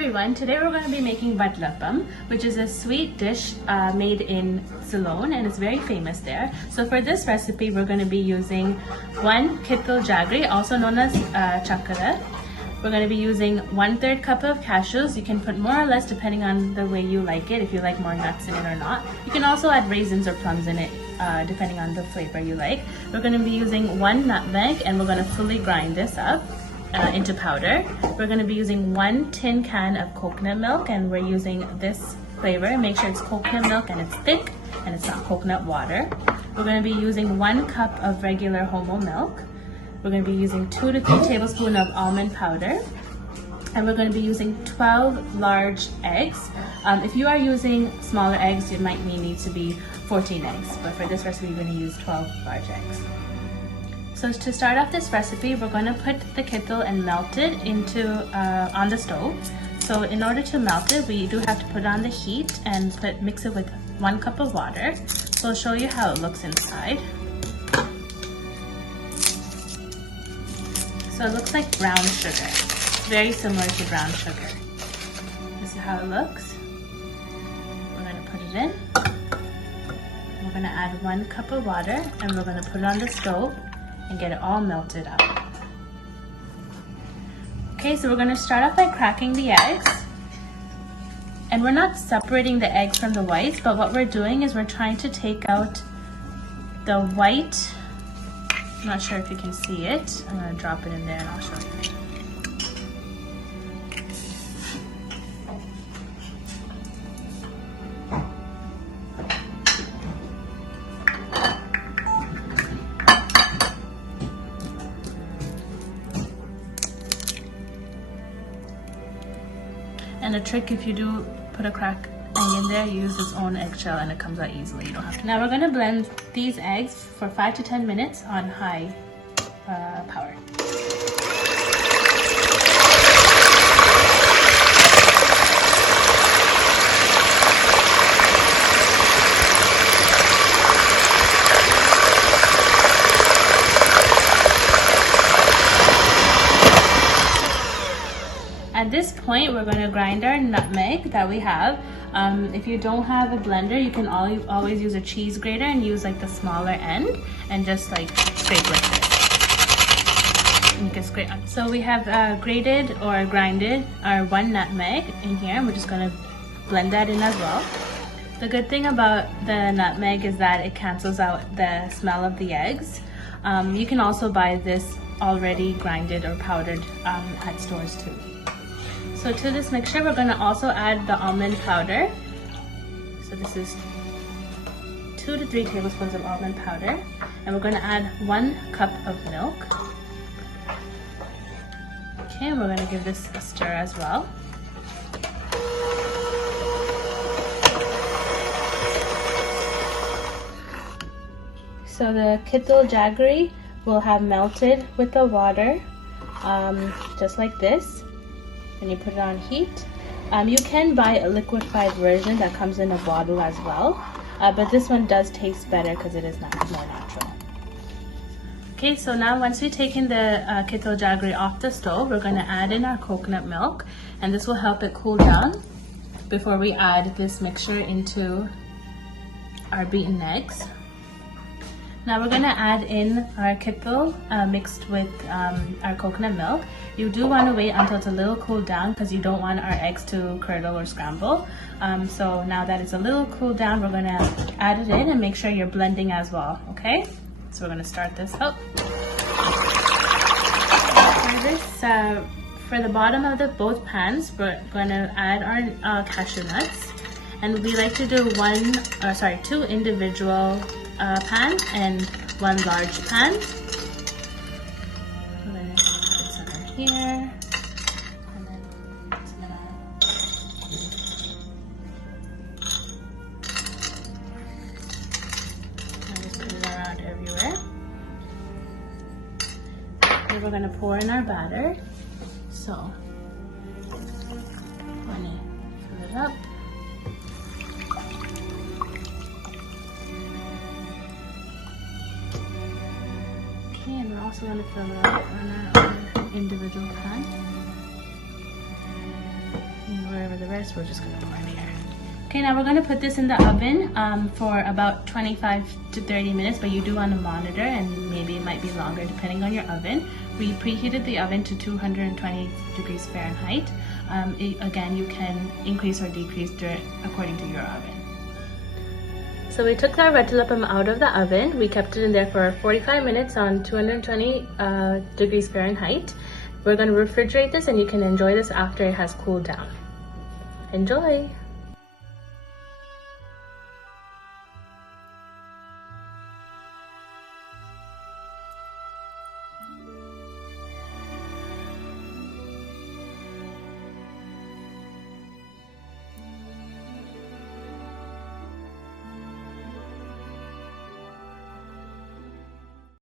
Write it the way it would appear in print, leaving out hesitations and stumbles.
everyone, today we're going to be making Wattilappam, which is a sweet dish made in Ceylon and it's very famous there. So for this recipe we're going to be using 1 kittel jaggery, also known as Custard. We're going to be using 1/3 cup of cashews. You can put more or less depending on the way you like it, if you like more nuts in it or not. You can also add raisins or plums in it depending on the flavor you like. We're going to be using 1 nutmeg and we're going to fully grind this up into powder. We're going to be using 1 tin can of coconut milk and we're using this flavor. Make sure it's coconut milk and it's thick and it's not coconut water. We're going to be using 1 cup of regular whole milk. We're going to be using 2 to 3 tablespoons of almond powder. And we're going to be using 12 large eggs. If you are using smaller eggs, it might need to be 14 eggs. But for this recipe, we're going to use 12 large eggs. So to start off this recipe, we're going to put the kittel and melt it on the stove. So in order to melt it, we do have to put on the heat and mix it with 1 cup of water. So I'll show you how it looks inside. So it looks like brown sugar, very similar to brown sugar. This is how it looks. We're going to put it in. We're going to add 1 cup of water and we're going to put it on the stove and get it all melted up. Okay, so we're going to start off by cracking the eggs. And we're not separating the eggs from the whites, but what we're doing is we're trying to take out the white. I'm not sure if you can see it. I'm going to drop it in there and I'll show you. And a trick, if you do put a crack egg in there, use its own eggshell and it comes out easily. You don't have to. Now we're going to blend these eggs for 5 to 10 minutes on high power. At this point, we're going to grind our nutmeg that we have. If you don't have a blender, you can always use a cheese grater and use like the smaller end and just like scrape like this. And you can scrape. So we have grated or grinded our 1 nutmeg in here, and we're just going to blend that in as well. The good thing about the nutmeg is that it cancels out the smell of the eggs. You can also buy this already grinded or powdered at stores too. So to this mixture, we're going to also add the almond powder. So this is 2 to 3 tablespoons of almond powder. And we're going to add 1 cup of milk. Okay, and we're going to give this a stir as well. So the kittel jaggery will have melted with the water, just like this. And you put it on heat. You can buy a liquefied version that comes in a bottle as well, but this one does taste better because it is more natural. Okay, so now once we've taken the kittel jaggery off the stove, we're going to add in our coconut milk, and this will help it cool down before we add this mixture into our beaten eggs. Now we're going to add in our kittel mixed with our coconut milk. You do want to wait until it's a little cooled down because you don't want our eggs to curdle or scramble. So now that it's a little cooled down, we're going to add it in and make sure you're blending as well, okay? So we're going to start this up. For the bottom of both pans, we're going to add our cashew nuts. And we like to do 2 individual pan and 1 large pan. We're going to put some in here, and then some in our. And just put it around everywhere. Then we're going to pour in our batter. So, we're going to fill it up. And we're also going to fill it up on our individual pan. flavor, so we're just gonna pour it here. Okay, now we're gonna put this in the oven for about 25 to 30 minutes, but you do want to monitor, and maybe it might be longer depending on your oven. We preheated the oven to 220 degrees Fahrenheit. Again, you can increase or decrease according to your oven. So we took our Wattilappam out of the oven. We kept it in there for 45 minutes on 220 degrees Fahrenheit. We're going to refrigerate this, and you can enjoy this after it has cooled down. Enjoy!